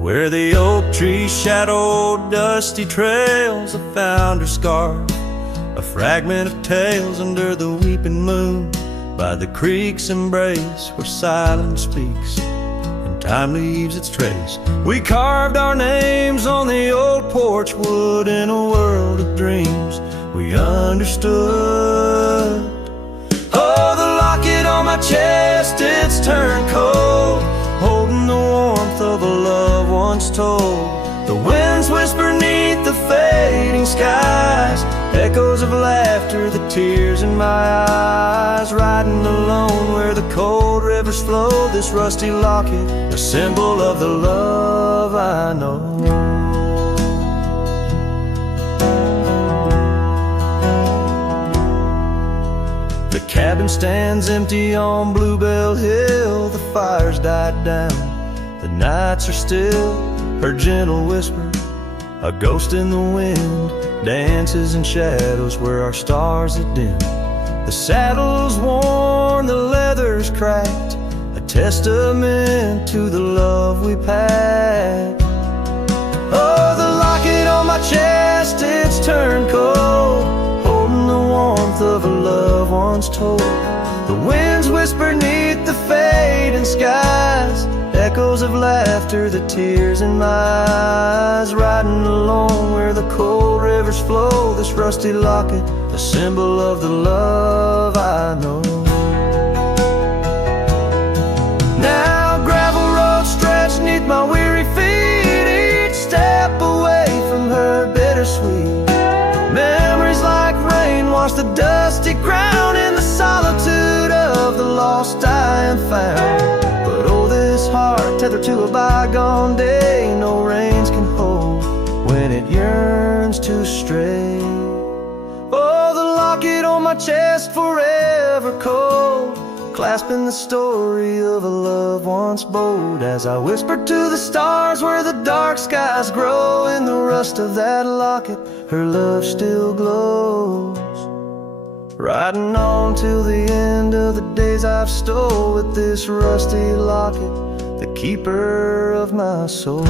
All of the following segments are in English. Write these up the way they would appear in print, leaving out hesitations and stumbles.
Where the oak tree shadowed dusty trails, I found her scarf, a fragment of tales under the weeping moon, by the creek's embrace where silence speaks and time leaves its trace. We carved our names on the old porch wood in a world of dreams we understood. Oh, the locket on my chest, it's turned cold, holding the warmth of a love once told. The winds whisper neath the fading skies, echoes of laughter, the tears in my eyes. Riding alone where the cold rivers flow, this rusty locket, a symbol of the love I know. The cabin stands empty on Bluebell Hill, the fire's died down, the nights are still. Her gentle whisper, a ghost in the wind, dances in shadows where our stars are dim. The saddle's worn, the leather's cracked, a testament to the love we packed. Oh, the locket on my chest, it's turned cold, holding the warmth of a love once told. The winds whisper neath the fading skies, echoes of laughter, the tears in my eyes. Riding alone where the cold rivers flow, this rusty locket, a symbol of the love I know. Now gravel roads stretch neath my weary feet, each step away from her bittersweet. Memories like rain wash the dusty ground in the solitude of the lost I am found. Heart tethered to a bygone day, no reins can hold when it yearns to stray. Oh, the locket on my chest, forever cold, clasping the story of a love once bold. As I whisper to the stars where the dark skies grow, in the rust of that locket, her love still glows. Riding on till the end of the days I've stole, with this rusty locket, the keeper of my soul.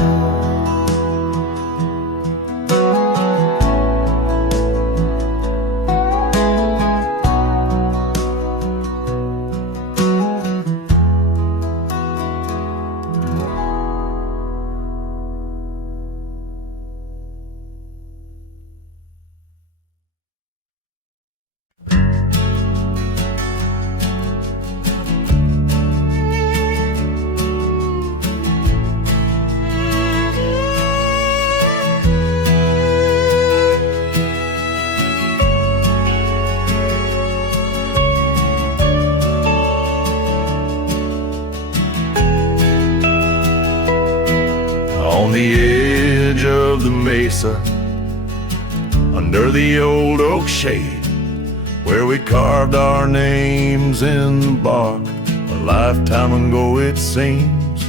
On the edge of the mesa, under the old oak shade, where we carved our names in the bark, a lifetime ago it seems.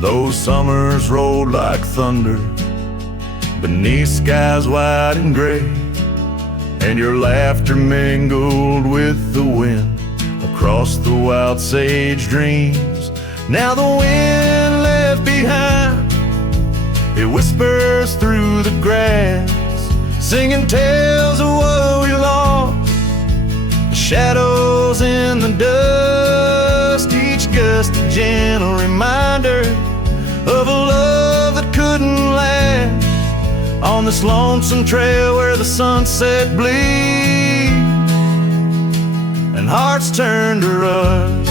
Those summers rolled like thunder beneath skies white and gray, and your laughter mingled with the wind across the wild sage dreams. Now the wind left behind, it whispers through the grass, singing tales of what we lost, the shadows in the dust, each gust a gentle reminder of a love that couldn't last, on this lonesome trail where the sunset bleeds and hearts turn to rust.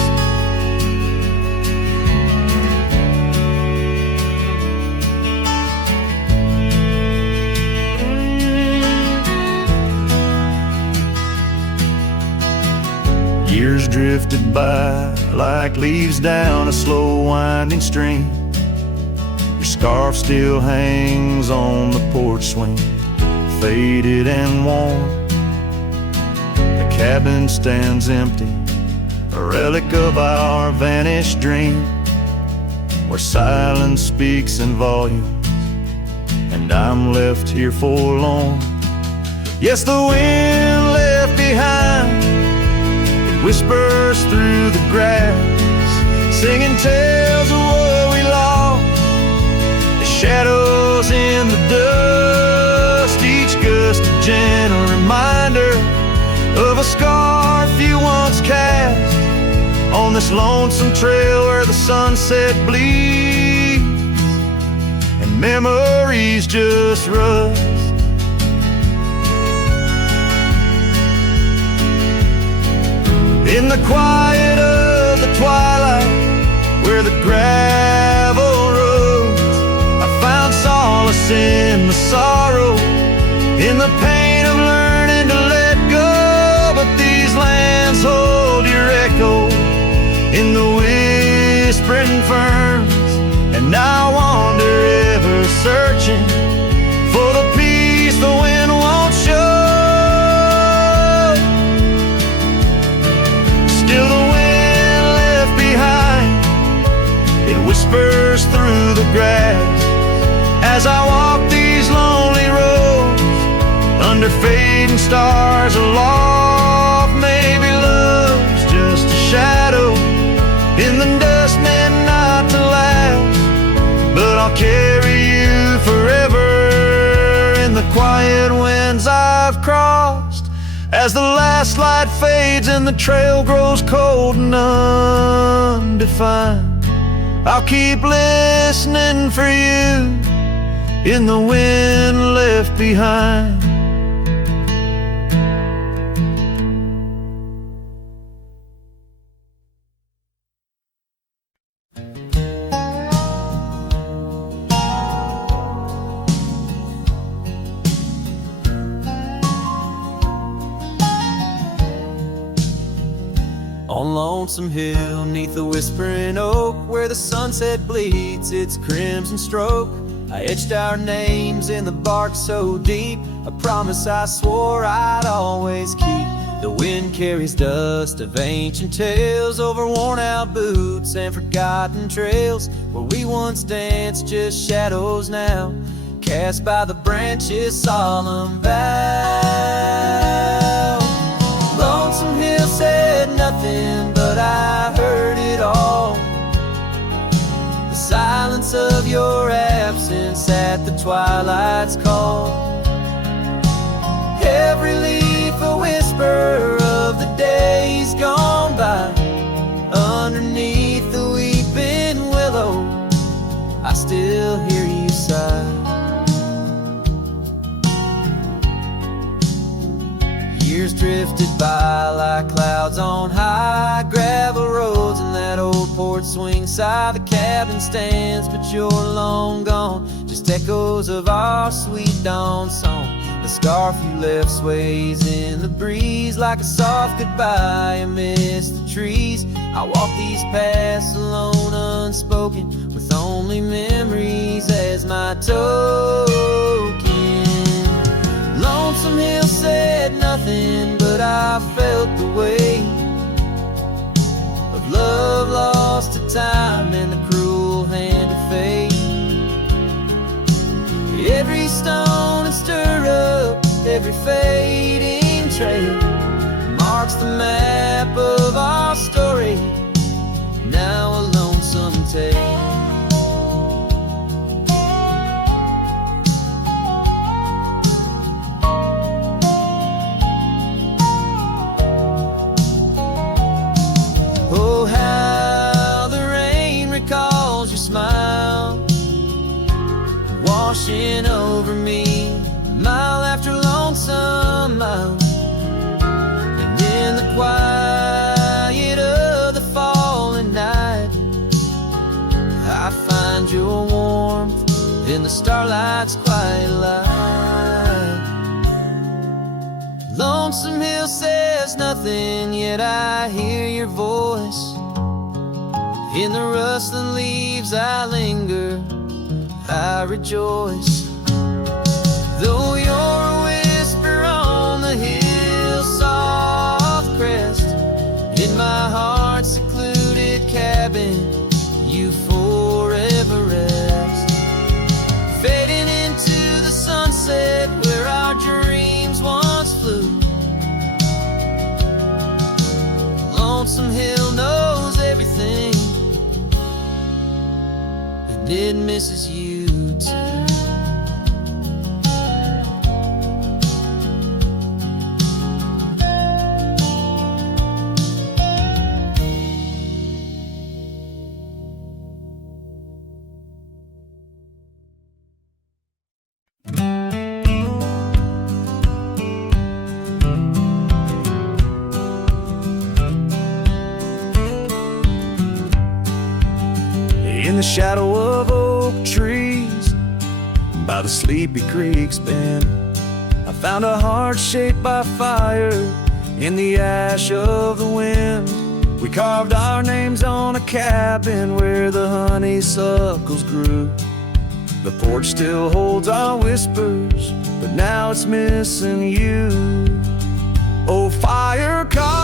Years drifted by like leaves down a slow winding stream. Your scarf still hangs on the porch swing, faded and worn. The cabin stands empty, a relic of our vanished dream, where silence speaks in volumes, and I'm left here forlorn. Yes, the wind left behind, whispers through the grass, singing tales of what we lost, gentle reminder of a scarf you once cast on this lonesome trail where the sunset bleeds and memories just rust. In the quiet of the twilight, where the gravel roads, I found solace in the sorrow, in the pain of learning to let go. But these lands hold your echo in the whispering ferns, and I wander ever searching for the peace the wind won't show. Still the wind left behind, it whispers through the grass as I walk these lonely roads under fading stars aloft. Maybe love's just a shadow in the dust meant not to last, but I'll carry you forever in the quiet winds I've crossed. As the last light fades and the trail grows cold and undefined, I'll keep listening for you in the wind left behind. On Lonesome Hill, neath the whispering oak, where the sunset bleeds its crimson stroke, I etched our names in the bark so deep, a promise I swore I'd always keep. The wind carries dust of ancient tales over worn-out boots and forgotten trails, where we once danced just shadows now, cast by the branches' solemn bow. Lonesome Hill said nothing, but I heard it all. The silence of your absence at the twilight's call. Every leaf a whisper of the days gone by. Underneath the weeping willow, I still hear you sigh. Years drifted by like clouds on high, gravel roads and that old porch swing side. The cabin stands, but you're long gone, just echoes of our sweet dawn song. The scarf you left sways in the breeze like a soft goodbye amidst the trees. I walk these paths alone, unspoken, with only memories as my token. Lonesome Hill said nothing, but I felt the weight of love lost to time and the cruel hand of fate. Every stone and stirrup, every fading trail marks the map of our story, now a lonesome tale. Oh, how the rain recalls your smile, washing over me, mile after lonesome mile. And in the quiet of the falling night, I find your warmth in the starlight's quiet light. Lonesome Hill says nothing, yet I hear your voice. In the rustling leaves I linger, I rejoice. Though you're a whisper on the hill's soft crest, in my heart's secluded cabin you forever rest. Fading into the sunset where our dreams once flew, Lonesome Hill knows everything, and it misses you too. by the sleepy creek's bend. I found a heart shaped by fire in the ash of the wind. We carved our names on a cabin where the honeysuckles grew. The porch still holds our whispers, but now it's missing you. Oh, fire carved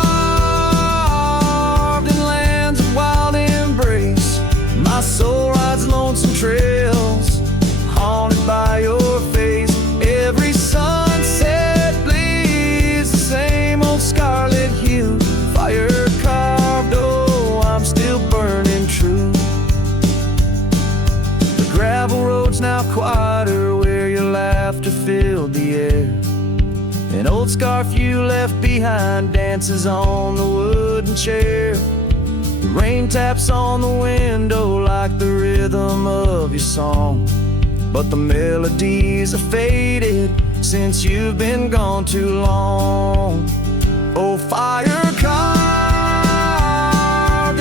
in lands of wild embrace, my soul rides lonesome trails, haunted by your face. Every sunset bleeds the same old scarlet hue. Fire carved, oh, I'm still burning true. The gravel road's now quieter where your laughter filled the air. An old scarf you left behind dances on the wooden chair. The rain taps on the window like the rhythm of your song, but the melodies are faded since you've been gone too long. Oh, fire carved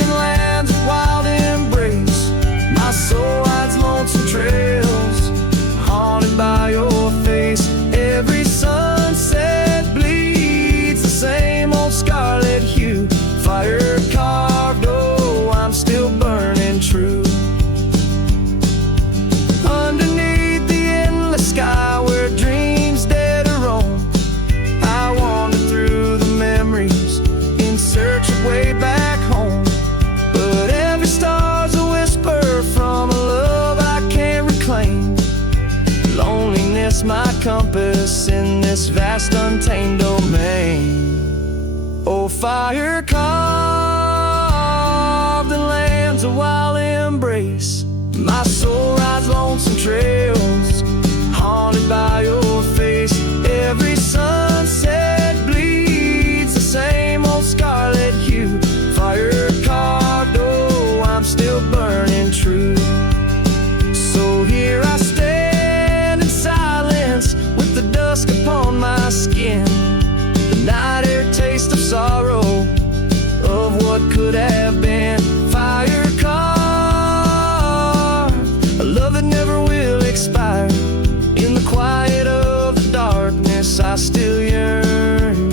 in lands of wild embrace, my soul rides lonesome trails, haunted by your face. Every sunset bleeds the same old scarlet hue. Fire carved, oh, I'm still burning true. Underneath the endless sky where dreams dare to roam, I wander through the memories in search of way back home. But every star's a whisper from a love I can't reclaim. Loneliness my compass in this vast untamed domain. Oh, fire carved in lands of wild embrace, my soul rides lonesome trails, haunted by your face. Every sunset bleeds the same old scarlet hue. Fire carved, oh, I'm still burning true. So here I stand in silence with the dusk upon my skin, the night air taste of sorrow, of what could have been. Fire carved, a love that never will expire. In the quiet of the darkness, I still yearn,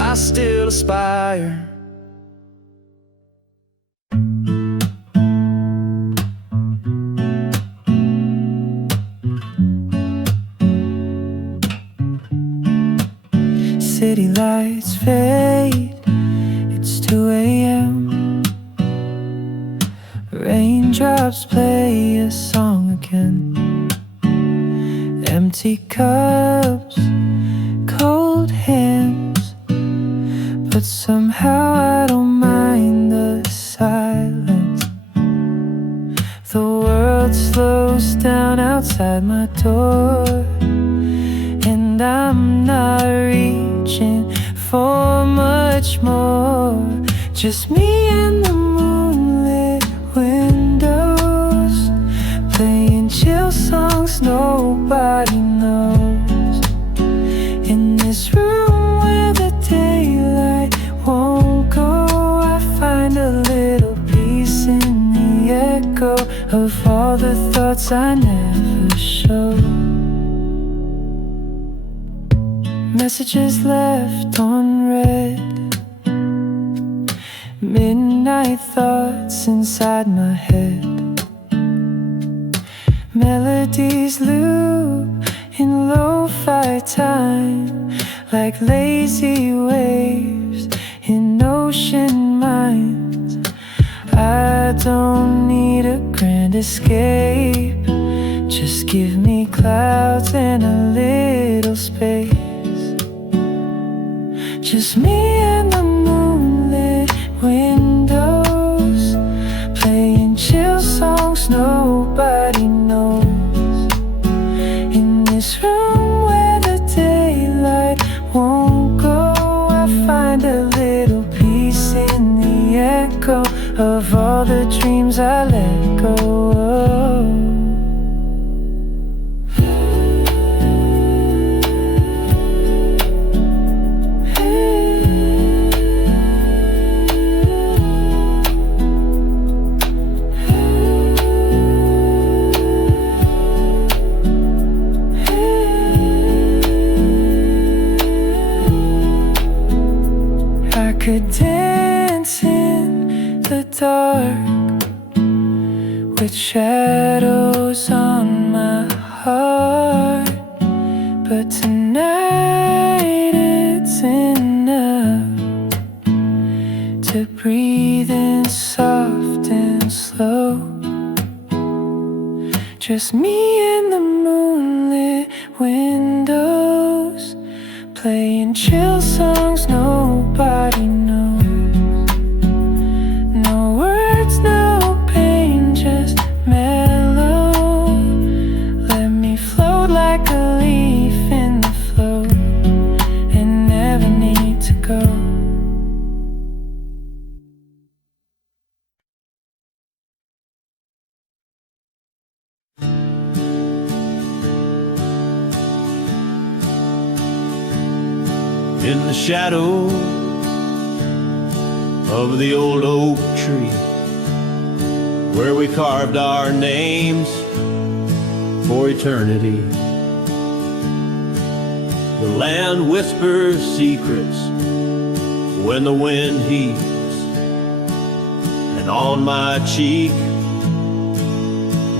I still aspire. City lights fade, it's 2 a.m. Raindrops play a song again. Empty cups, cold hands, but somehow I don't mind the silence. The world slows down outside my door, and I'm not reaching for much more. Just me and the moonlit windows, playing chill songs nobody knows. In this room where the daylight won't go, I find a little peace in the echo of all the thoughts I never showed. Messages left unread, midnight thoughts inside my head. Melodies loop in lo-fi time, like lazy waves in ocean minds. I don't need a grand escape, just give me clouds and a little space. Just me and the moonlit windows, playing chill songs nobody knows. In this room where the daylight won't go, I find a little peace in the echo of all the dreams I let go of. Just me and the moonlit windows, playing chill songs nobody knows. No words, no pain, just mellow. Let me float like a leaf in the flow and never need to go. In the shadow of the old oak tree, where we carved our names for eternity, the land whispers secrets when the wind heaves, and on my cheek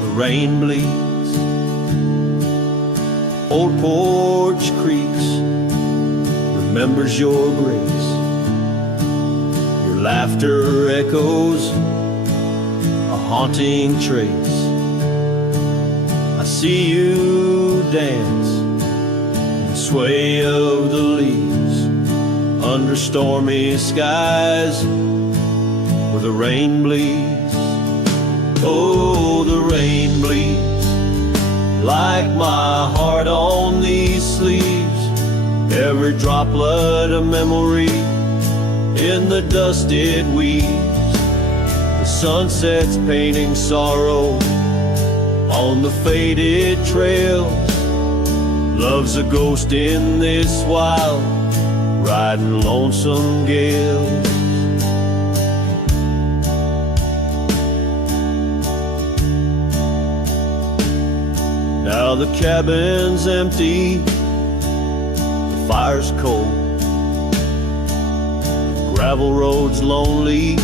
the rain bleeds. Old porch creaks, remembers your grace. Your laughter echoes a haunting trace. I see you dance in the sway of the leaves under stormy skies where the rain bleeds. Oh, the rain bleeds like my heart on these sleeves. Every droplet of memory in the dust it weaves. The sunset's painting sorrow on the faded trails. Love's a ghost in this wild, riding lonesome gales. Now the cabin's empty, fire's cold, gravel roads lonely,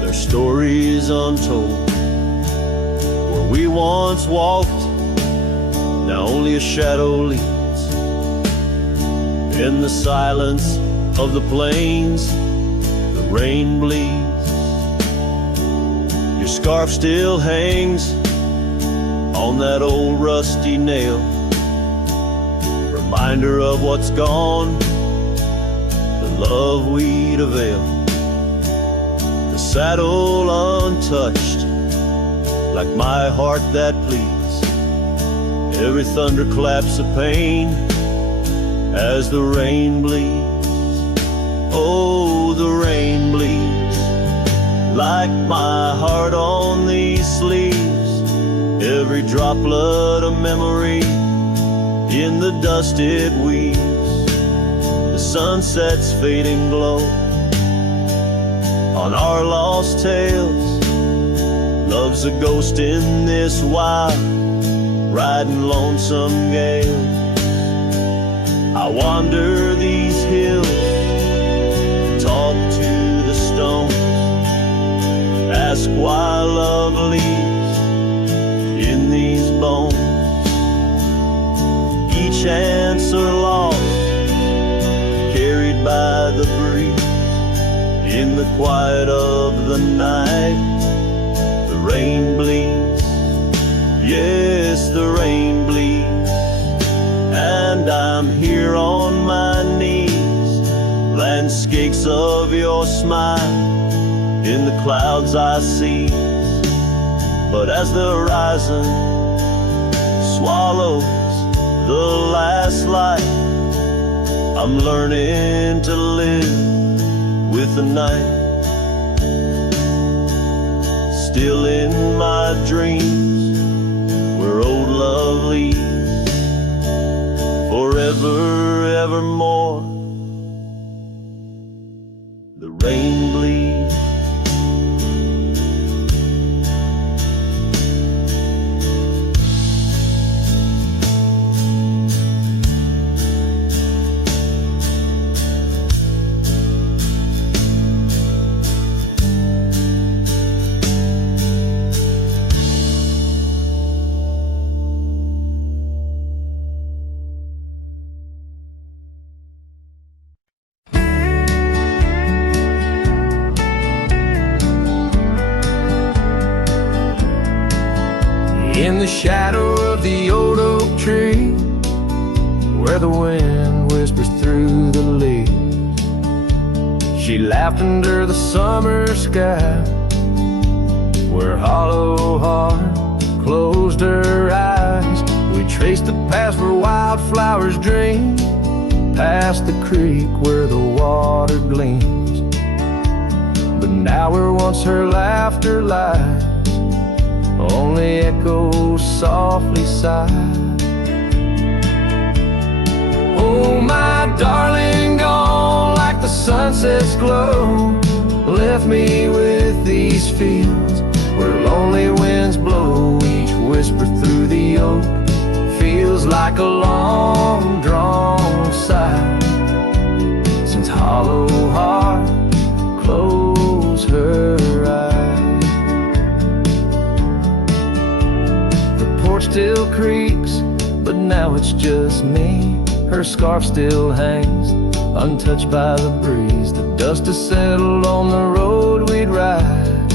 their stories untold. Where we once walked, now only a shadow leads. In the silence of the plains, the rain bleeds. Your scarf still hangs on that old rusty nail, reminder of what's gone, the love we'd avail. The saddle untouched, like my heart that pleads. Every thunderclap's a pain as the rain bleeds. Oh, the rain bleeds like my heart on these sleeves. Every droplet of memory in the dust it weaves. The sunset's fading glow on our lost tales. Love's a ghost in this wild, riding lonesome gale. I wander these hills, talk to the stones, ask why love leaves in these bones. Each answer lost, carried by the breeze. In the quiet of the night, the rain bleeds. Yes, the rain bleeds. And I'm here on my knees. Landscapes of your smile in the clouds I see. But as the horizon swallows the last light, I'm learning to live with the night. Still in my dreams, where old love leads, forever, evermore, the rain bleeds. In the shadow of the old oak tree, where the wind whispers through the leaves, she laughed under the summer sky, where hollow heart closed her eyes. We traced the path where wildflowers dream, past the creek where the water gleams. But now where once her laughter lies, only echoes softly sigh. Oh, my darling, gone like the sunset's glow, left me with these fields where lonely winds blow. Each whisper through the oak feels like a long drawn sigh, since hollow heart closed her eyes. The porch still creaks, but now it's just me. Her scarf still hangs, untouched by the breeze. The dust has settled on the road we'd ride,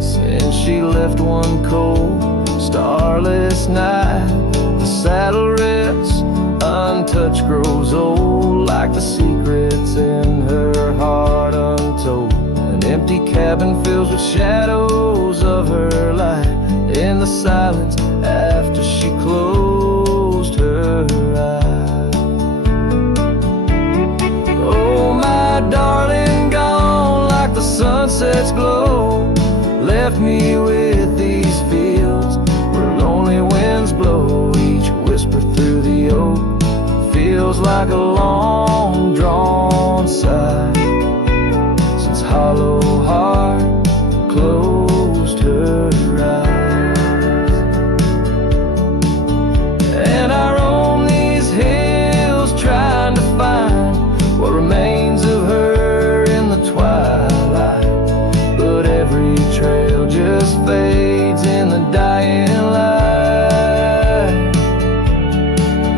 since she left one cold, starless night. The saddle rests, untouched, grows old, like the secrets in her heart untold. An empty cabin fills with shadows of her life, in the silence after she closed her eyes. Oh, my darling, gone like the sunset's glow, left me with these fields where lonely winds blow. Each whisper through the oak feels like a long drawn sigh, since hollow heart closed her eyes. And I roam these hills trying to find what remains of her in the twilight, but every trail just fades in the dying light,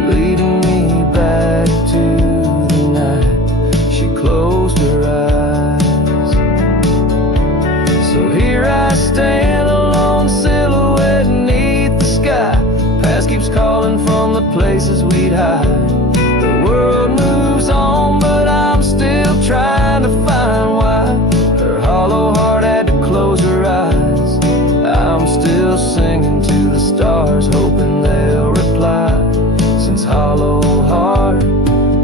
leading me back to the night she closed her eyes. So here I stand, a lone silhouette beneath the sky. Past keeps calling from the places we'd hide. The world moves on, but I'm still trying to find why her hollow heart had to close her eyes. I'm still singing to the stars, hoping they'll reply, since hollow heart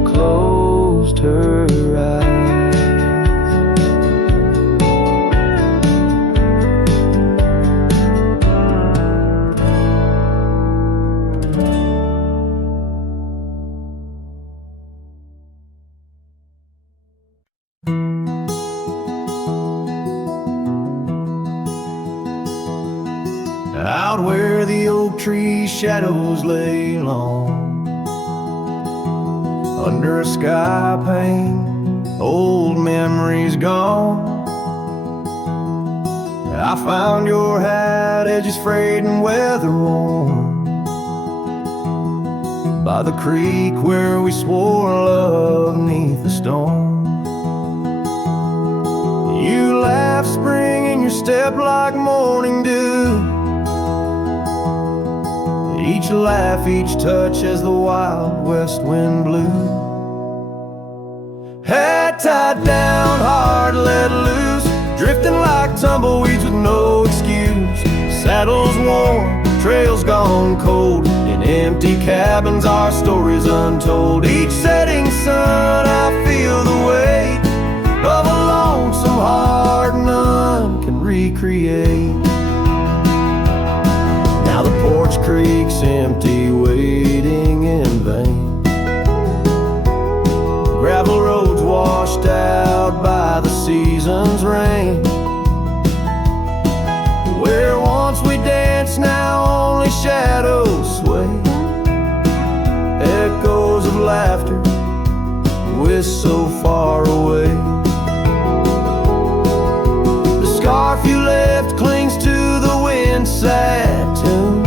closed her eyes. Out where the oak tree shadows lay long, under a sky pane, old memories gone. I found your hat, edges frayed and weather worn, by the creek where we swore love beneath the storm. You laugh spring in your step like morning dew, each laugh, each touch as the wild west wind blew. Head tied down, heart let loose, drifting like tumbleweeds with no excuse. Saddles worn, trails gone cold, in empty cabins our stories untold. Each setting sun I feel the weight of a lonesome heart none can recreate. Now the porch creak's empty, waiting in vain. Gravel roads washed out by the season's rain. Where once we danced, now only shadows sway. Echoes of laughter whisk so far away. The scarf you left clings to the wind's sad tune,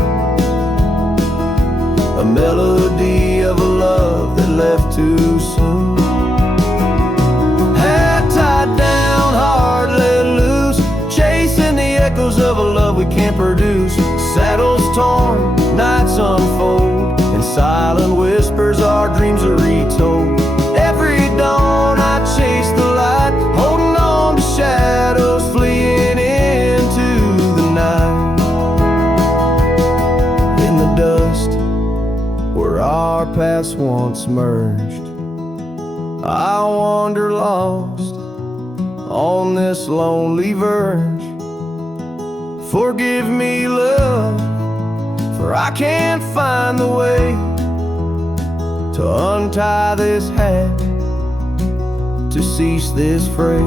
a melody of a love that left too soon. Hat tied down, heart let loose, chasing the echoes of a love we can't produce. Saddles torn, our paths once merged. I wander lost on this lonely verge. Forgive me, love, for I can't find the way to untie this hat, to cease this fray.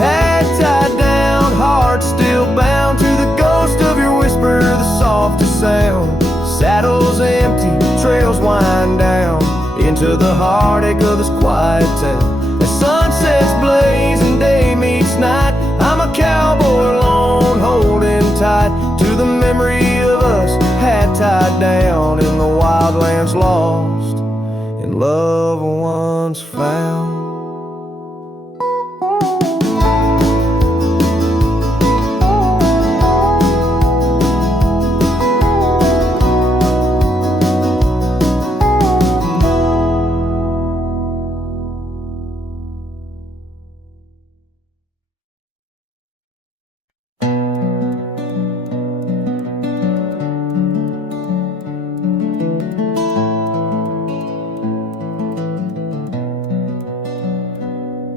Hat tied down, heart still bound to the ghost of your whisper, the softest sound. Saddles empty, trails wind down into the heartache of this quiet town. As sunsets blaze and day meets night, I'm a cowboy alone, holding tight to the memory of us, hat tied down in the wildlands, lost and love once found.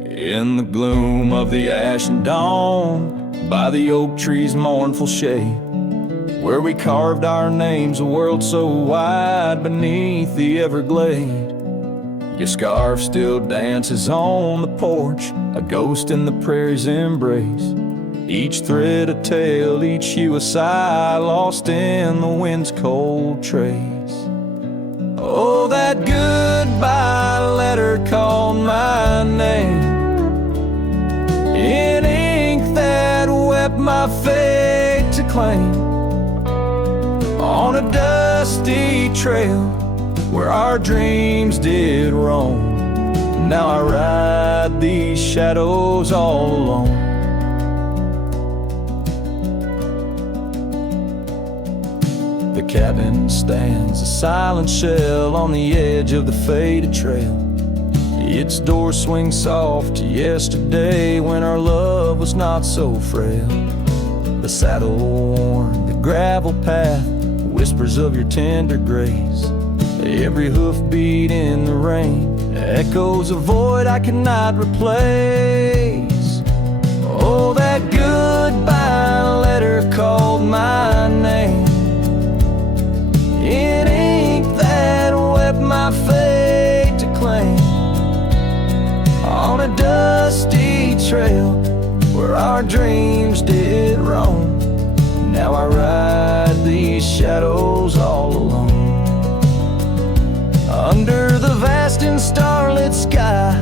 In the gloom of the ashen dawn, by the oak tree's mournful shade, where we carved our names, a world so wide beneath the everglade. Your scarf still dances on the porch, a ghost in the prairie's embrace. Each thread a tale, each hue a sigh, lost in the wind's cold trace. Oh, that goodbye letter called my name in ink that wept my fate to claim, on a dusty trail where our dreams did roam. Now I ride these shadows all alone. The cabin stands a silent shell on the edge of the faded trail. Its door swings soft to yesterday when our love was not so frail. The saddle worn, the gravel path, whispers of your tender grace. Every hoofbeat in the rain echoes a void I cannot replace. Oh, that goodbye letter called my name in ink that wept my fate to claim, on a dusty trail where our dreams did roam. Now I ride these shadows all alone. Under the vast and starlit sky,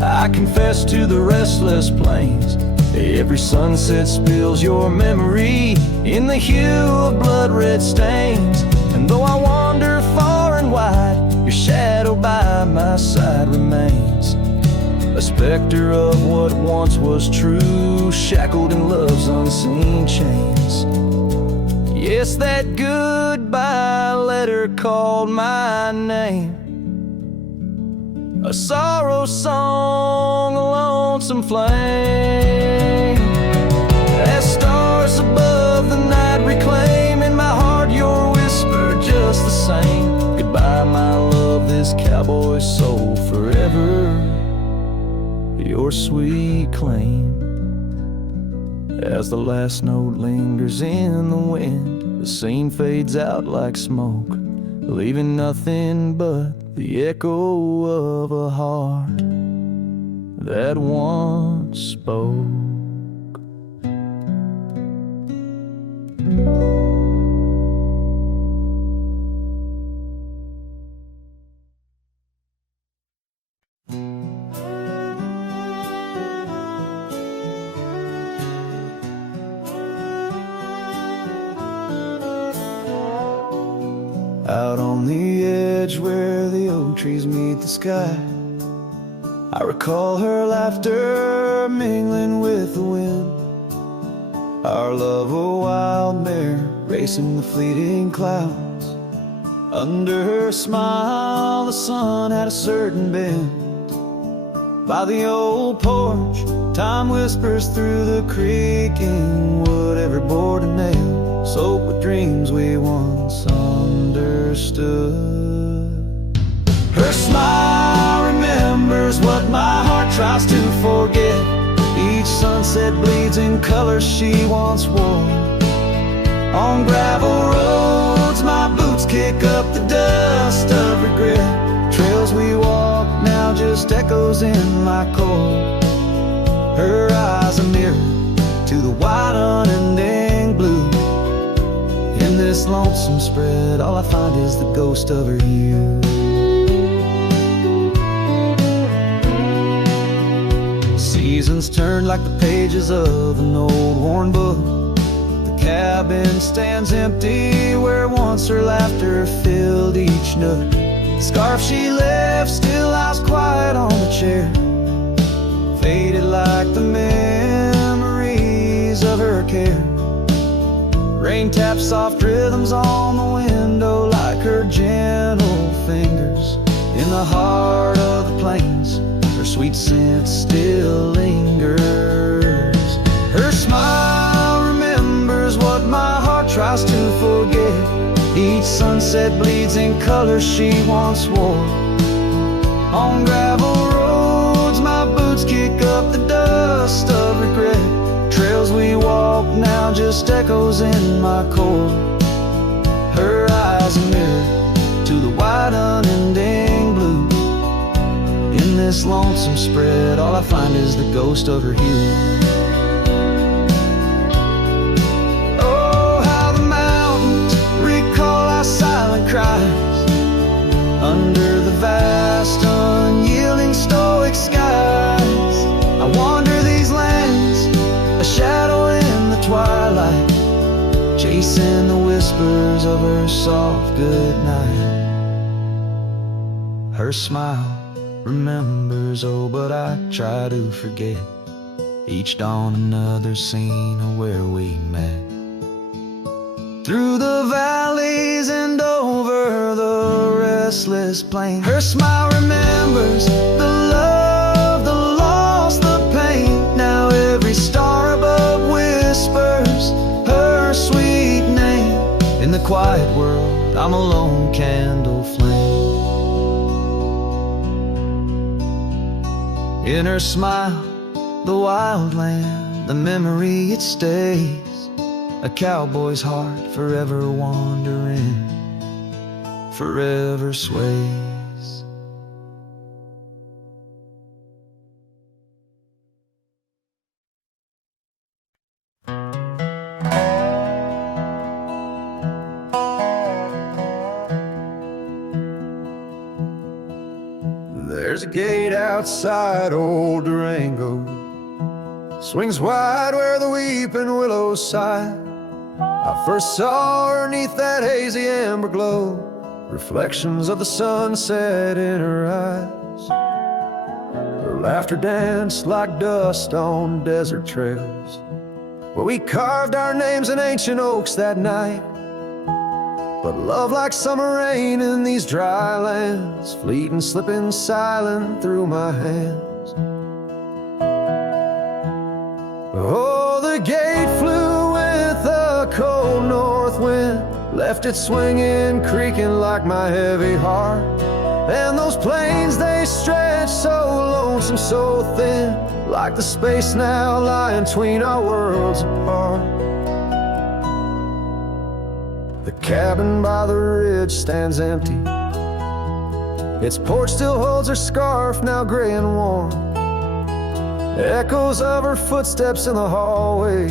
I confess to the restless plains. Every sunset spills your memory in the hue of blood-red stains. And though I wander far and wide, your shadow by my side remains, a specter of what once was true, shackled in love's unseen chains. Yes, that goodbye letter called my name, a sorrow song, a lonesome flame. As stars above the night reclaim in my heart your whisper just the same. Goodbye, my love, this cowboy soul, forever your sweet claim. As the last note lingers in the wind, the scene fades out like smoke, leaving nothing but the echo of a heart that once spoke. Out on the edge where the oak trees meet the sky, I recall her laughter mingling with the wind. Our love a wild mare racing the fleeting clouds. Under her smile the sun had a certain bend. By the old porch time whispers through the creaking wood, every board and nail soaked with dreams we once understood. understood. Her smile remembers what my heart tries to forget. Each sunset bleeds in colors she once wore. On gravel roads my boots kick up the dust of regret. Trails we walk now just echoes in my core. Her eyes a mirror to the wide unending blue. In this lonesome spread all I find is the ghost of her hue. Seasons turn like the pages of an old worn book. The cabin stands empty where once her laughter filled each nook. The scarf she left still lies quiet on the chair, faded like the memories of her care. Rain taps soft rhythms on the window like her gentle fingers. In the heart of the plains her sweet scent still lingers. Her smile remembers what my heart tries to forget. Each sunset bleeds in colors she once wore. On gravel roads my boots kick up the dust of regret. Trails we walk now just echoes in my core. Her eyes a mirror to the wide unending blue. In this lonesome spread all I find is the ghost of her hue. Oh, how the mountains recall our silent cries under the vast unyielding stoic skies. I wander these lands, a shadow in the twilight, chasing the whispers of her soft goodnight. Her smile remembers, oh, but I try to forget. Each dawn another scene of where we met. Through the valleys and over the restless plain, her smile remembers the love, the loss, the pain. Now every star above whispers her sweet name. In the quiet world I'm a lone candle flame. In her smile, the wild land, the memory it stays. A cowboy's heart forever wandering, forever sways. There's a gate outside old Durango, swings wide where the weeping willows sigh. I first saw her neath that hazy amber glow, reflections of the sunset in her eyes. Her laughter danced like dust on desert trails, where we carved our names in ancient oaks that night. But love like summer rain in these dry lands, fleeting, slipping silent through my hands. Oh, the gate flew with a cold north wind, left it swinging, creaking like my heavy heart. And those plains, they stretch so lonesome, so thin, like the space now lying between our worlds apart. The cabin by the ridge stands empty, its porch still holds her scarf, now gray and warm. Echoes of her footsteps in the hallway,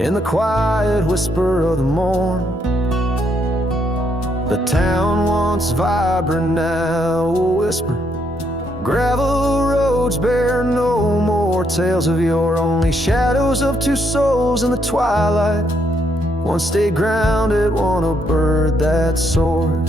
in the quiet whisper of the morn. The town once vibrant, now a whisper. Gravel roads bear no more tales of yore, only shadows of two souls in the twilight. One stayed grounded, one a bird that soared.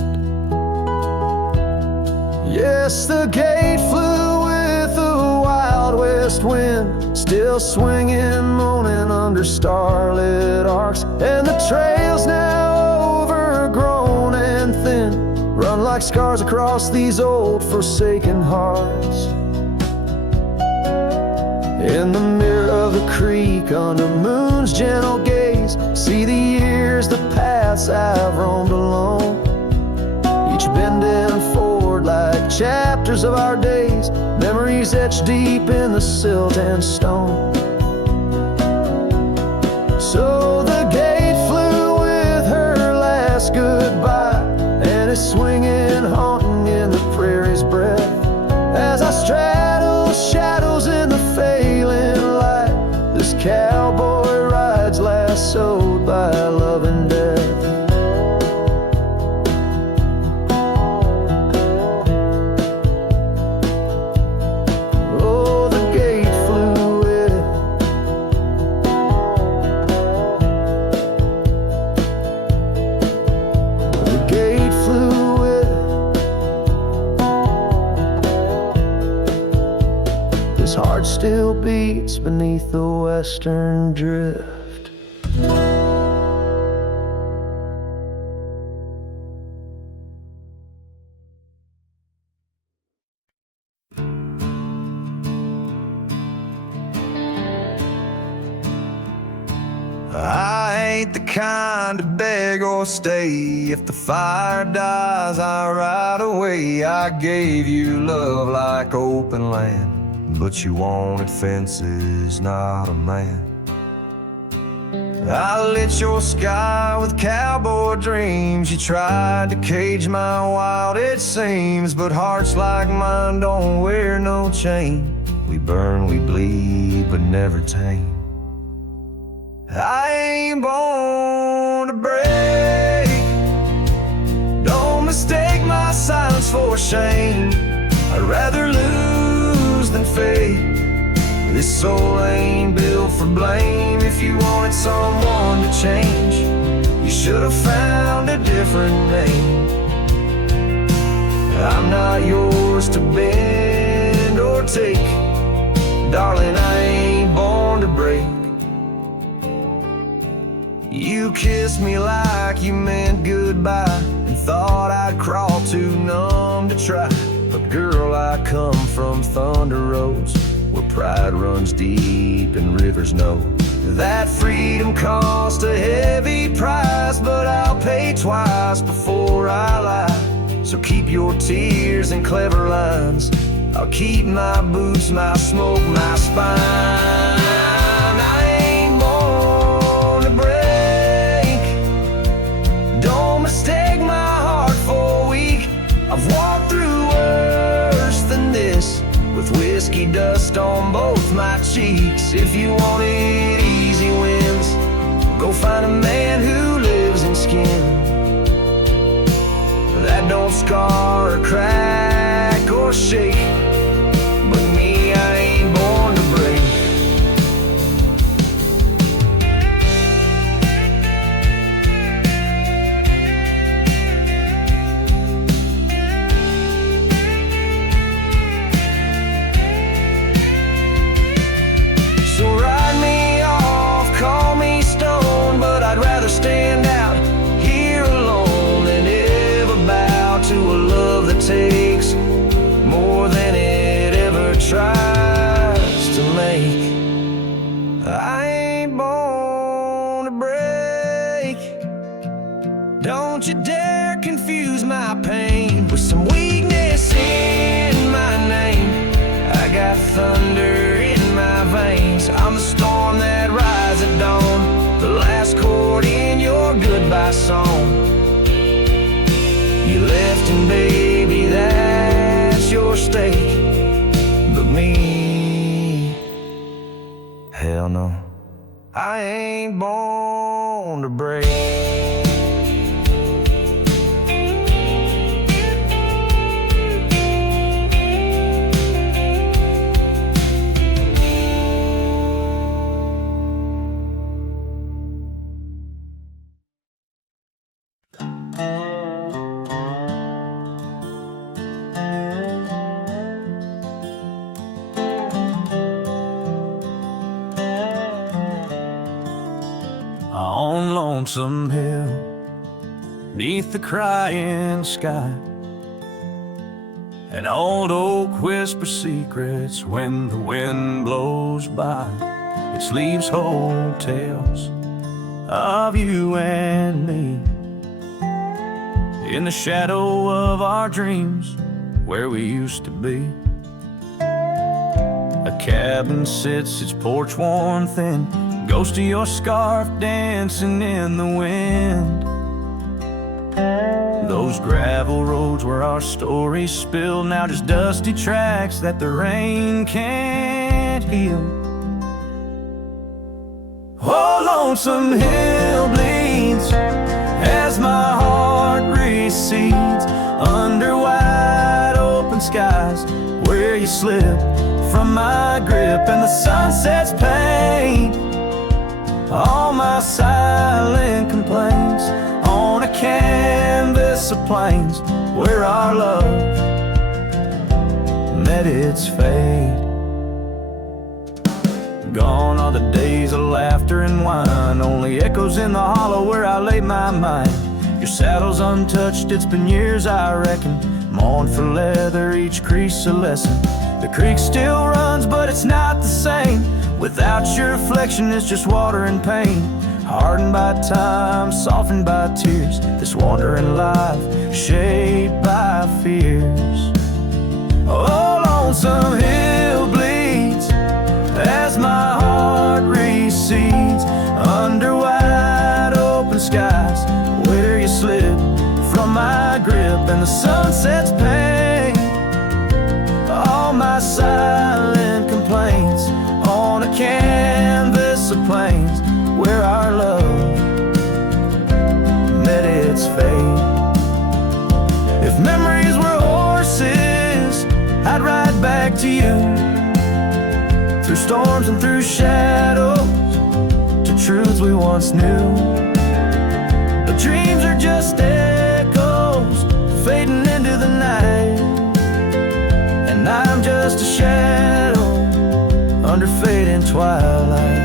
Yes, the gate flew with a wild west wind, still swinging, moaning under starlit arcs. And the trails now overgrown and thin, run like scars across these old forsaken hearts. In the mirror of the creek, under moon's gentle gaze, see the years, the paths I've roamed alone. years of our days, memories etched deep in the silt and stone. So the gate flew with her last goodbye, and it's swinging, haunting in the prairie's breath, as I straddle shadows in the failing light. This cowboy rides lassoed by love and death. Oh, the gate flew with, the gate flew with. This heart still beats beneath the western drift. I ain't the kind to beg or stay. If the fire dies, I ride away. I gave you love like open land, but you wanted fences, not a man. I lit your sky with cowboy dreams. You tried to cage my wild, it seems, but hearts like mine don't wear no chain. We burn, we bleed, but never tame. I ain't born to break. Don't mistake my silence for shame. I'd rather lose than fade. This soul ain't built for blame. If you wanted someone to change, you should have found a different name. I'm not yours to bend or take. Darling, I ain't born to break. You kissed me like you meant goodbye, and thought I'd crawl too numb to try. But girl, I come from thunder roads, where pride runs deep and rivers know that freedom cost a heavy price. But I'll pay twice before I lie. So keep your tears and clever lines. I'll keep my boots, my smoke, my spine. I ain't born to break. Don't mistake my heart for weak. I've walked through worse than this, with whiskey dust on both my cheeks. If you wanted easy wins, go find a man who lives in skin that don't scar or crack or shake. But me, I ain't born to break. So ride me off, call me stone, but I'd rather stand out here alone than ever bow to a love that takes more than it ever tries to make. I ain't born to break. Don't you dare confuse my pain with some weakness in my name. I got thunder in my veins. I'm the storm that rides at dawn, the last chord in your goodbye song. You left, and baby, that's your stake. But me, hell no, I ain't born to break. On Lonesome Hill, neath the crying sky, an old oak whispers secrets when the wind blows by. Its leaves hold tales of you and me. In the shadow of our dreams, where we used to be. A cabin sits, its porch worn thin, ghost of your scarf dancing in the wind. Those gravel roads where our stories spill, now just dusty tracks that the rain can't heal. Oh, lonesome hill bleeds as my heart recedes under wide open skies where you slip from my grip, and the sunset's pain all my silent complaints on a canvas of plains where our love met its fate. Gone are the days of laughter and wine, only echoes in the hollow where I lay my mind. Your saddle's untouched, it's been years I reckon, mourn for leather, each crease a lesson. The creek still runs, but it's not the same. Without your reflection, it's just water and pain. Hardened by time, softened by tears, this wandering life shaped by fears. Oh, lonesome hill bleeds as my heart recedes under wide open skies where you slip from my grip, and the sunset's pain all my silent complaints on a canvas of plains where our love met its fate. If memories were horses, I'd ride back to you through storms and through shadows to truths we once knew. But dreams are just echoes fading into the night, and I'm just a shadow under fading twilight.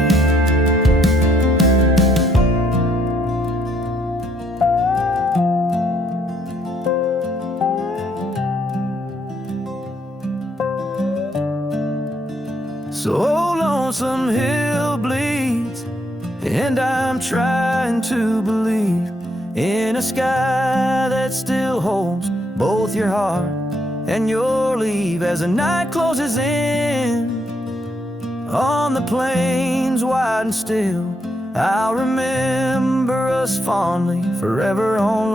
So lonesome hill bleeds, and I'm trying to believe in a sky that still holds both your heart and your leave. As the night closes in on the plains wide and still, I'll remember us fondly forever on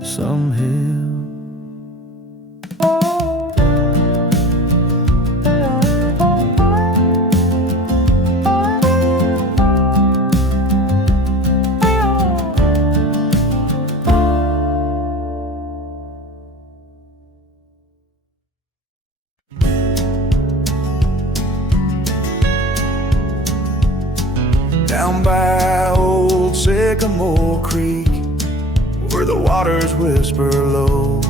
lonesome hill. Down by old Sycamore Creek, where the waters whisper low,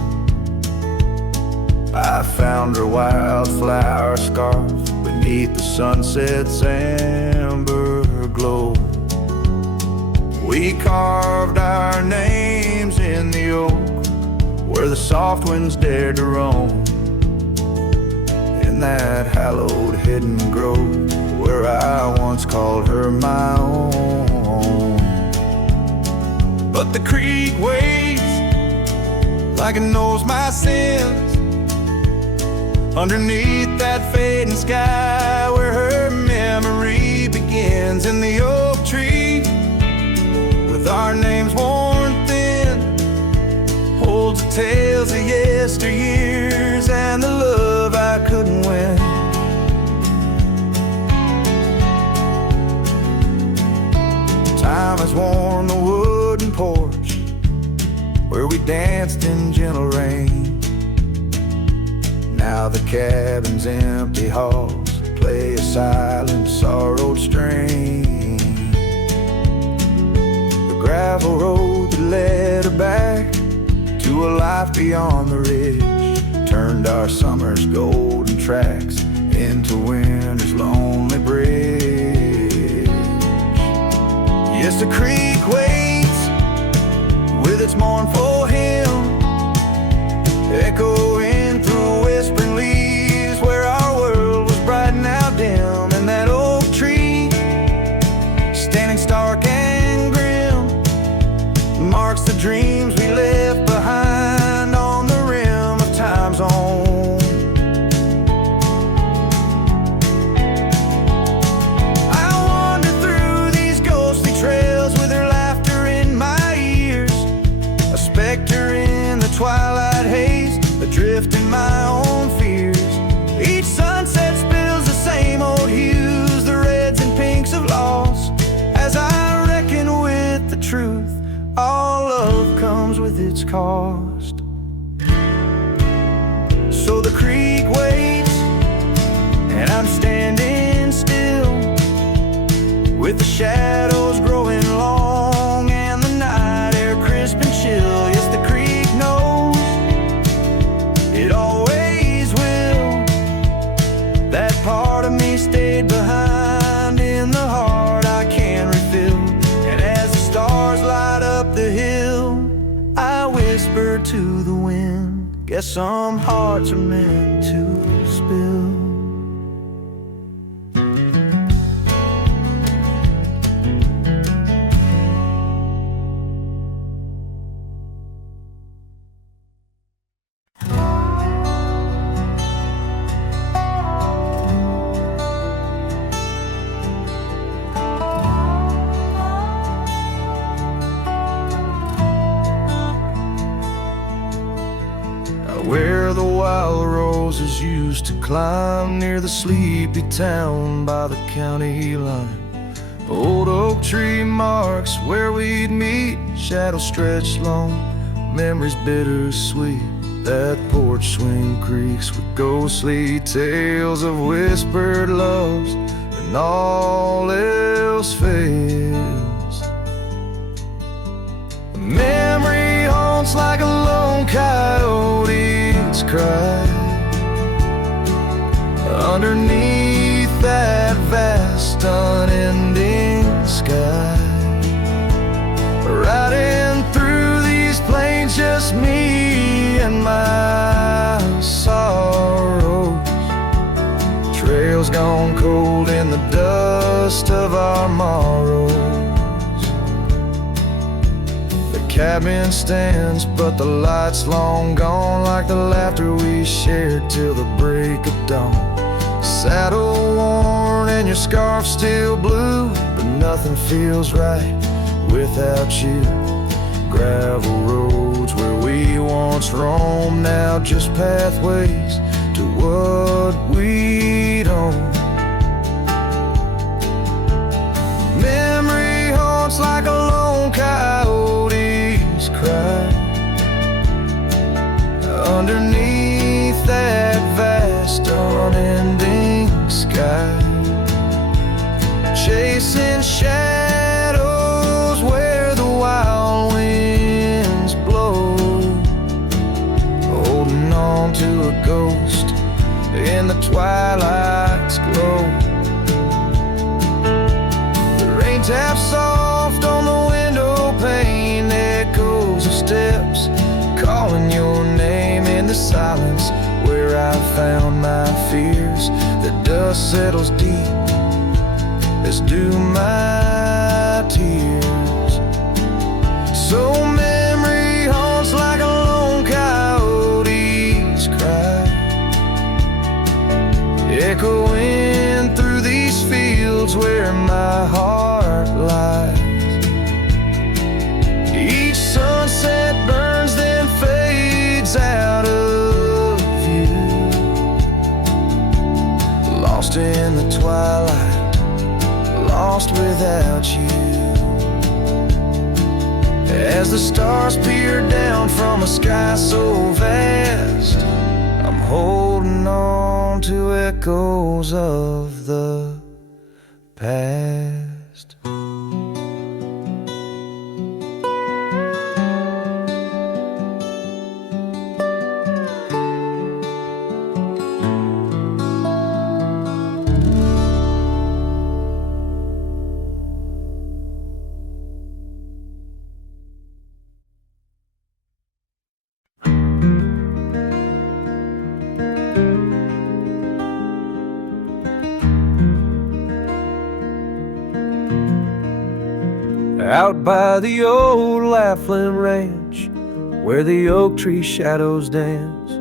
I found her wildflower scarf beneath the sunset's amber glow. We carved our names in the oak, where the soft winds dared to roam, in that hallowed hidden grove where I once called her my own. But the creek waits like it knows my sins underneath that fading sky where her memory begins. In the oak tree with our names worn thin holds the tales of yesteryears and the love I couldn't win. Time has worn the wooden porch where we danced in gentle rain. Now the cabin's empty halls play a silent, sorrowed strain. The gravel road that led her back to a life beyond the ridge turned our summer's golden tracks into winter's lonely bridge. Yes, the creek waits with its mournful hymn echoing through whispering leaves where our world was bright and now dim. And that oak tree standing stark and grim marks the dreams we left behind on the All love comes with its cost. So the creek waits, and I'm standing still, with the shadows growing long and the night air crisp and chill. Yes, the creek knows, it always will. That part of me stayed behind in the heart I can't refill. And as the stars light up the hill, I whisper to the wind, guess some hearts are meant to spill. Where the wild roses used to climb, near the sleepy town by the county line. Old oak tree marks where we'd meet, shadows stretched long, memories bittersweet. That porch swing creaks with ghostly tales of whispered loves when all else fails. Memory haunts like a lone coyote's cry underneath that vast unending sky. Riding through these plains, just me and my sorrows. Trails gone cold in the dust of our morrows. Cabin stands, but the light's long gone, like the laughter we shared till the break of dawn. Saddle worn and your scarf still blue, but nothing feels right without you. Gravel roads where we once roamed, now just pathways to what we'd own. Memory haunts like a lone coyote's cry underneath that vast unending sky, chasing shadows where the wild winds blow, holding on to a ghost in the twilight's glow. The rain taps soft on the window pane, echoes of steps calling your name in the silence where I found my fears. The dust settles deep, as do my tears. So memory haunts like a lone coyote's cry, echoing through these fields where my heart lies. Each sunset burns, then fades out of view, lost in the twilight, lost without you. As the stars peer down from a sky so vast, I'm holding on to echoes of the past. Out by the old Laughlin Ranch, where the oak tree shadows dance,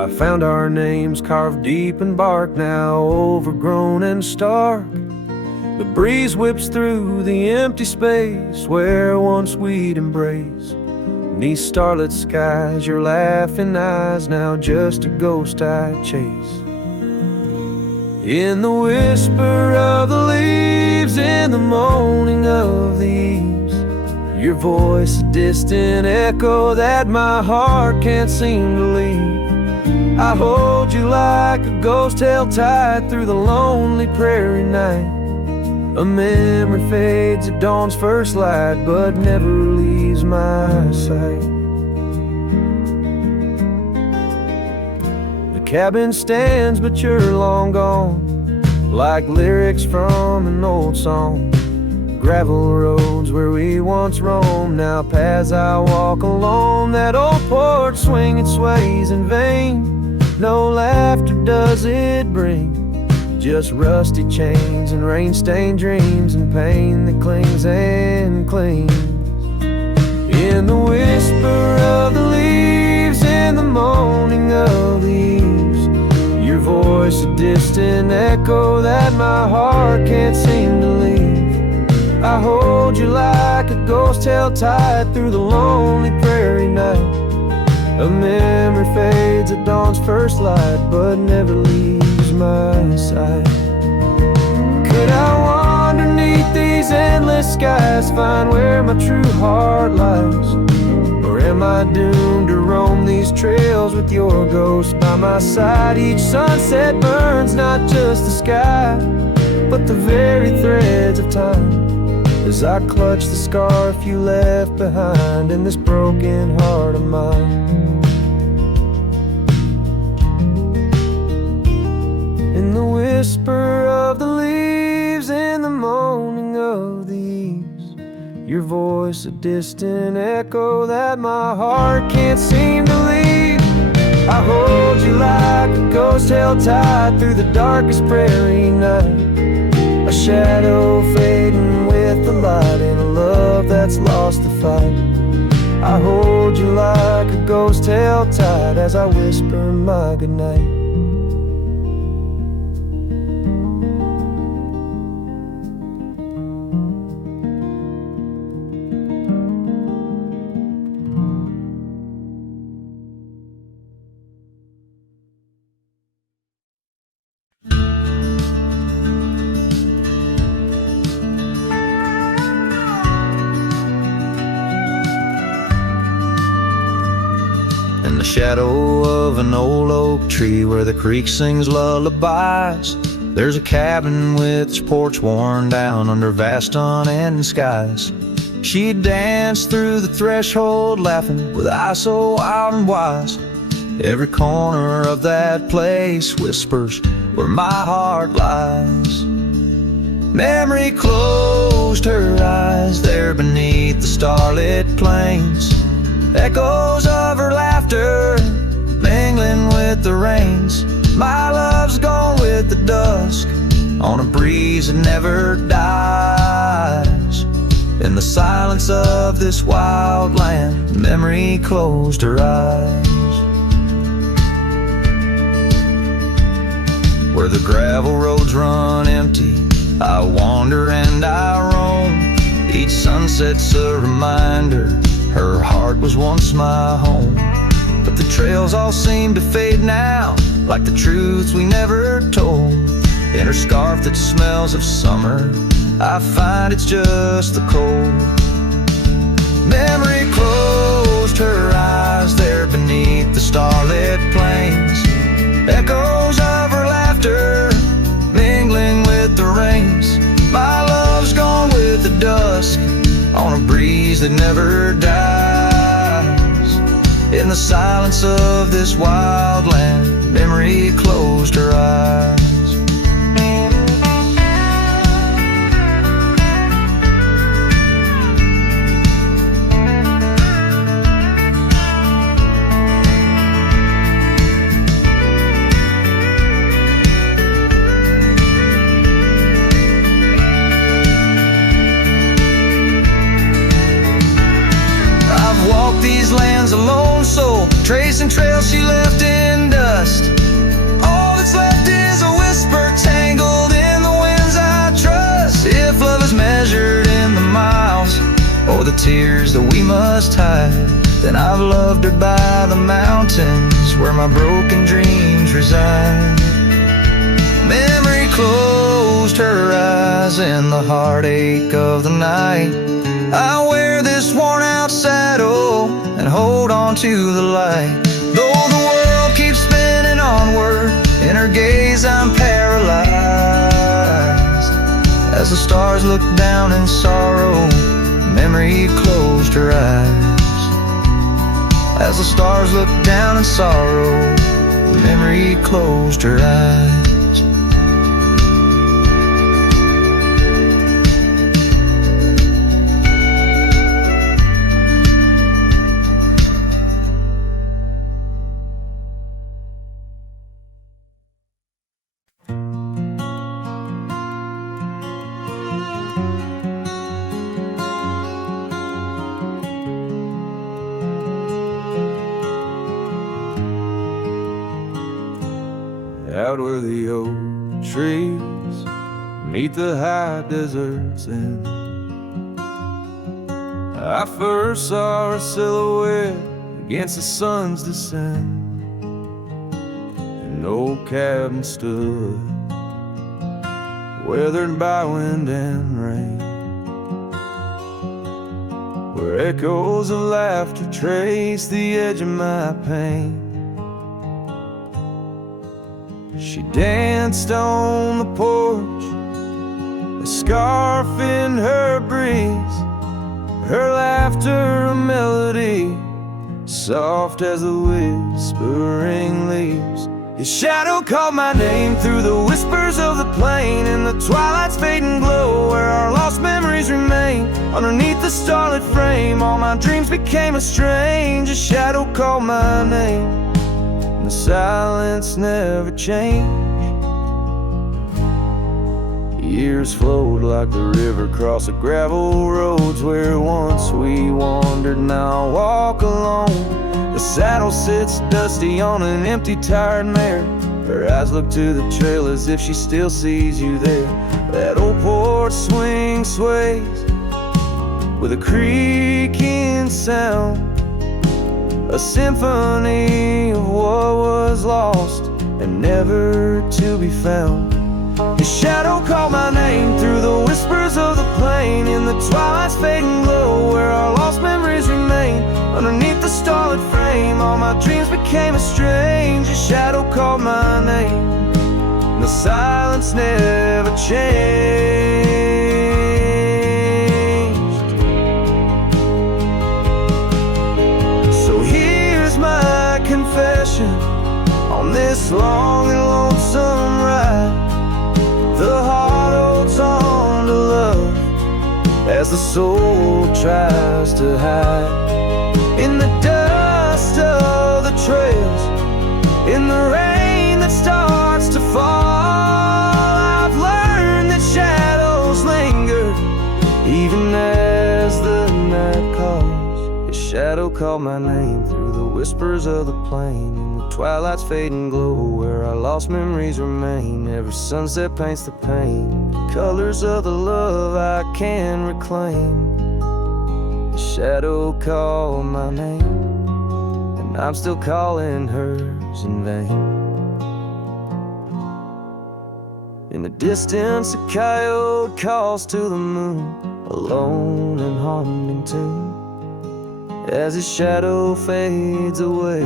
I found our names carved deep in bark, now overgrown and stark. The breeze whips through the empty space where once we'd embrace. Beneath starlit skies, your laughing eyes, now just a ghost I chase. In the whisper of the leaves, in the moaning of the eaves, Your voice, a distant echo that my heart can't seem to leave. I hold you like a ghost held tight through the lonely prairie night. A memory fades at dawn's first light, but never leaves my sight. The cabin stands, but you're long gone, like lyrics from an old song. Gravel roads where we once roamed, now paths I walk alone. That old porch swing, it sways in vain. No laughter does it bring, just rusty chains and rain-stained dreams and pain that clings and clings. In the whisper of the leaves, in the moaning of the eaves, your voice, a distant echo that my heart can't seem to leave. I hold you like a ghost held tight through the lonely prairie night. A memory fades at dawn's first light, but never leaves my sight. Could I wander neath these endless skies, find where my true heart lies? Or am I doomed to roam these trails with your ghost by my side? Each sunset burns not just the sky, but the very threads of time, as I clutch the scarf you left behind in this broken heart of mine. In the whisper of the leaves, in the moaning of the eaves, your voice, a distant echo that my heart can't seem to leave. I hold you like a ghost held tight through the darkest prairie night. A shadow fading with the light in a love that's lost the fight. I hold you like a ghost held tight as I whisper my goodnight. In the shadow of an old oak tree where the creek sings lullabies, there's a cabin with its porch worn down under vast unending skies. She danced through the threshold laughing with eyes so wild and wise. Every corner of that place whispers where my heart lies. Memory closed her eyes there beneath the starlit plains. Echoes of her laughter mingling with the rains. My love's gone with the dusk on a breeze that never dies. In the silence of this wild land, memory closed her eyes. Where the gravel roads run empty, I wander and I roam. Each sunset's a reminder her heart was once my home. But the trails all seem to fade now, like the truths we never told. In her scarf that smells of summer, I find it's just the cold. Memory closed her eyes there beneath the starlit plains. Echoes of her laughter mingling with the rains. My love's gone with the dusk on a breeze that never dies. In the silence of this wild land, memory closed her eyes. These lands alone, so tracing trails she left in dust. All that's left is a whisper tangled in the winds I trust. If love is measured in the miles or the tears that we must hide, then I've loved her by the mountains where my broken dreams reside. Memory closed her eyes in the heartache of the night. I wear this this worn out saddle and hold on to the light. Though the world keeps spinning onward, in her gaze I'm paralyzed. As the stars look down in sorrow, memory closed her eyes. As the stars look down in sorrow, memory closed her eyes. Out where the old trees meet the high deserts and I first saw her silhouette against the sun's descent. An old cabin stood, weathered by wind and rain, where echoes of laughter trace the edge of my pain. She danced on the porch, a scarf in her breeze, her laughter a melody, soft as the whispering leaves. His shadow called my name through the whispers of the plain, in the twilight's fading glow where our lost memories remain. Underneath the starlit frame, all my dreams became a strange. A shadow called my name, and the silence never changed. Years flowed like the river across the gravel roads where once we wandered, now I walk alone. The saddle sits dusty on an empty, tired mare. Her eyes look to the trail as if she still sees you there. That old porch swing sways with a creaking sound, a symphony of what was lost and never to be found. His shadow called my name through the whispers of the plain, in the twilight's fading glow where our lost memories remain. Underneath the starlit frame, all my dreams became a strange. His shadow called my name, and the silence never changed. So here's my confession on this long and lonesome ride. The heart holds on to love as the soul tries to hide. In the dust of the trails, in the rain that starts to fall, I've learned that shadows linger even as the night calls. His shadow called my name through the whispers of the plain, in the twilight's fading glow where our lost memories remain. Every sunset paints the pain, colors of the love I can reclaim. The shadow called my name, and I'm still calling hers in vain. In the distance a coyote calls to the moon, a lone and haunting tune, as his shadow fades away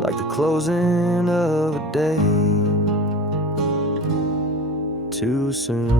like the closing of a day too soon.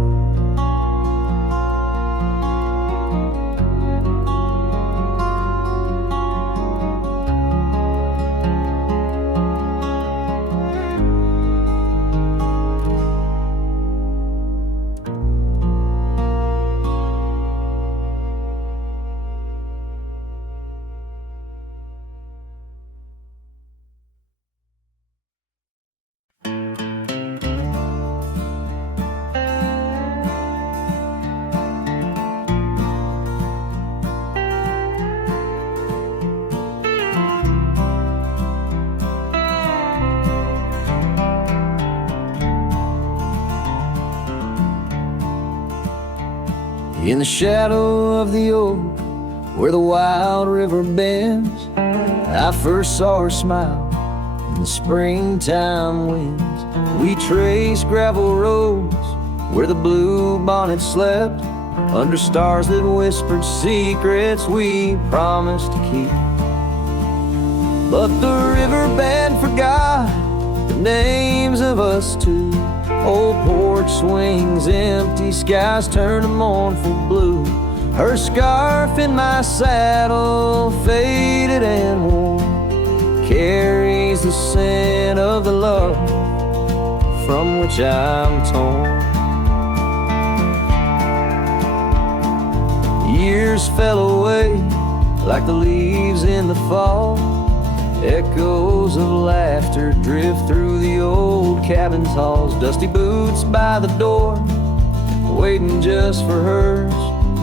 In the shadow of the oak, where the wild river bends, I first saw her smile in the springtime winds. We traced gravel roads where the blue bonnet slept, under stars that whispered secrets we promised to keep. But the river band forgot the names of us two. Old porch swings empty, skies turn to mournful blue. Her scarf in my saddle, faded and worn, carries the scent of the love from which I'm torn. Years fell away like the leaves in the fall. Echoes of laughter drift through the old cabin's halls. Dusty boots by the door, waiting just for hers.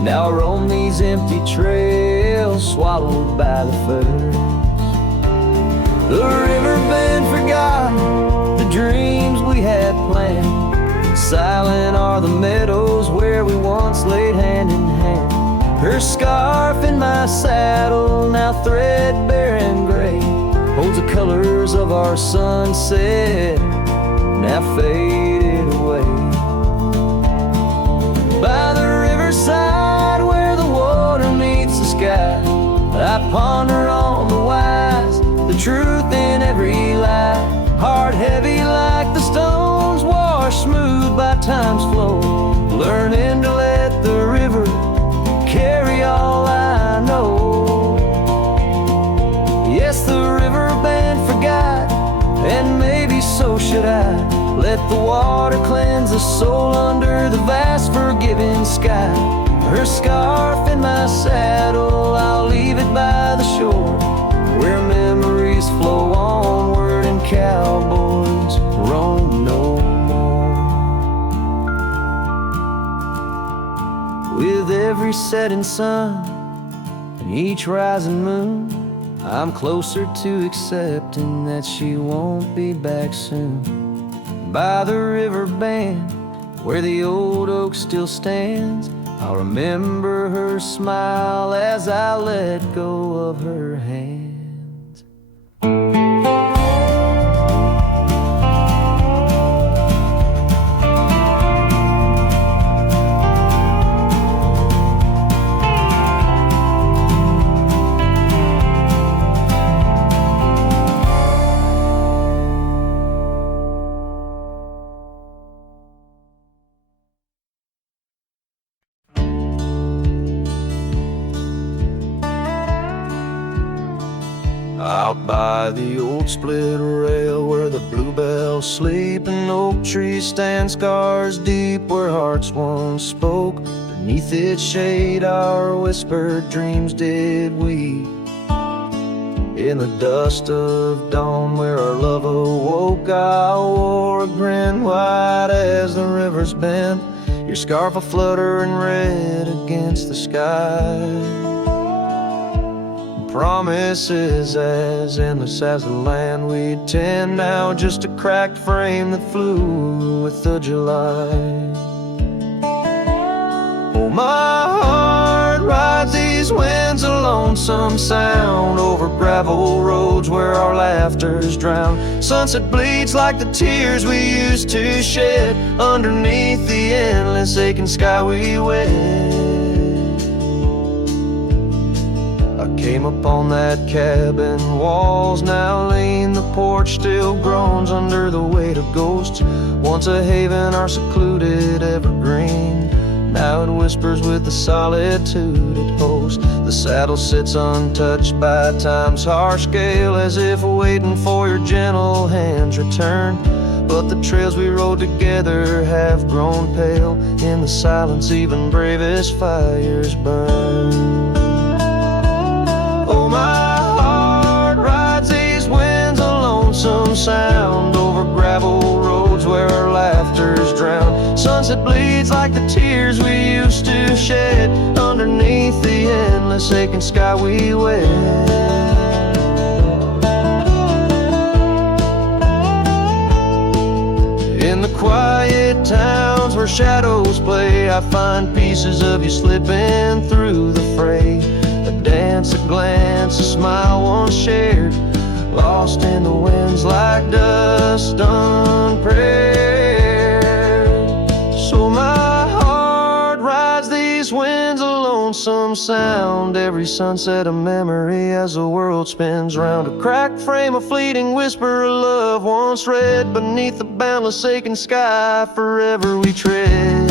Now I roam these empty trails, swallowed by the furs. The riverbend forgot the dreams we had planned. Silent are the meadows where we once laid hand in hand. Her scarf in my saddle, now threadbare and gray, holds the colors of our sunset, now faded away. By the riverside where the water meets the sky, I ponder on the wise, the truth in every lie. Heart heavy like the stones, washed smooth by time's flow, learning to let the river carry all I know. Yes, the river band forgot, and maybe so should I. Let the water cleanse the soul under the vast forgiving sky. Her scarf in my saddle, I'll leave it by the shore, where memories flow onward and cowboys roam no more. With every setting sun and each rising moon, I'm closer to accepting that she won't be back soon. By the river band, where the old oak still stands, I'll remember her smile as I let go of her hands. Out by the old split rail where the bluebells sleep and oak trees stand scars deep where hearts once spoke. Beneath its shade our whispered dreams did we. In the dust of dawn where our love awoke, I wore a grin wide as the river's bend, your scarf a fluttering red against the sky. Promises as endless as the land we'd tend, now just a cracked frame that flew with the July. Oh, my heart rides these winds, a lonesome sound over gravel roads where our laughter's drowned. Sunset bleeds like the tears we used to shed underneath the endless aching sky we wed. Came upon that cabin, walls now lean, the porch still groans under the weight of ghosts. Once a haven, our secluded evergreen, now it whispers with the solitude it hosts. The saddle sits untouched by time's harsh scale, as if waiting for your gentle hand's return. But the trails we rode together have grown pale, in the silence even bravest fires burn. Oh, my heart rides these winds, a lonesome sound over gravel roads where our laughter's drowned. Sunset bleeds like the tears we used to shed underneath the endless aching sky we wed. In the quiet towns where shadows play, I find pieces of you slipping through the fray. A dance, a glance, a smile once shared, lost in the winds like dust unprepared. So my heart rides these winds, lonesome sound. Every sunset a memory as the world spins round. A cracked frame, a fleeting whisper of love once read beneath the boundless aching sky. Forever we tread.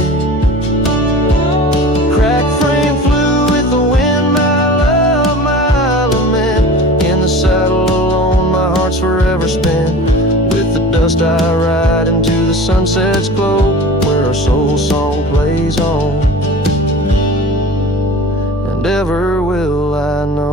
Cracked frame flew with the wind, my love, my lament. In the saddle alone, my heart's forever spent. With the dust I ride into the sunset's glow, where our soul song plays on, and ever will I know.